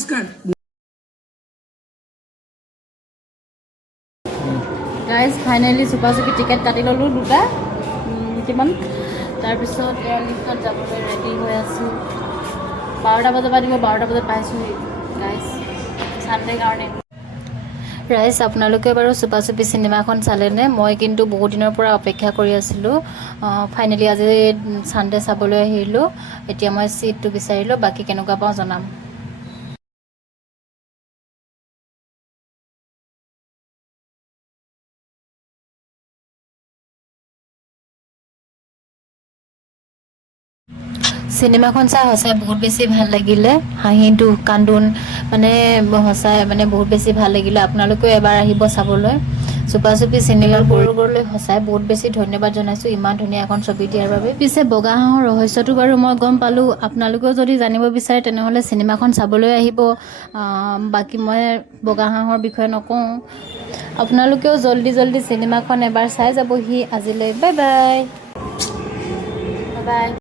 নমস্কাৰ guys finally Chupa চুপি ticket কাটি ল'লোঁ দুটা কিমান তাৰপিছত এয়াৰলিফ্টত যাবলৈ ৰেডি হৈ আছোঁ 12টা বজাৰ পৰা দিব 12টা বজাত পাইছোঁহি গাইজ চানডে কাৰণে ৰাইজ আপোনালোকে বাৰু চুপা চুপি চিনেমাখন চালেনে মই কিন্তু বহুত দিনৰ পৰা অপেক্ষা কৰি আছিলোঁ ফাইনেলি আজি চানডে চাবলৈ আহিলোঁ এতিয়া মই ছিটটো বিচাৰিলোঁ বাকী কেনেকুৱা পাওঁ জনাম চিনেমাখন চাই সঁচাই বহুত বেছি ভাল লাগিলে হাঁহি দুখ কান্দোন মানে সঁচাই মানে বহুত বেছি ভাল লাগিলে আপোনালোকেও এবাৰ আহিব চাবলৈ চুপা চুপি চিনেমাৰ কৰিবলৈ সঁচাই বহুত বেছি ধন্যবাদ জনাইছোঁ ইমান ধুনীয়া এখন ছবি দিয়াৰ বাবে পিছে বগা হাঁহৰ ৰহস্যটো বাৰু মই গম পালোঁ আপোনালোকেও যদি জানিব বিচাৰে তেনেহ'লে চিনেমাখন চাবলৈ আহিব বাকী মই বগা হাঁহৰ বিষয়ে নকওঁ আপোনালোকেও জল্দি জল্দি চিনেমাখন এবাৰ চাই যাবহি আজিলৈ বাই বাই বাই বাই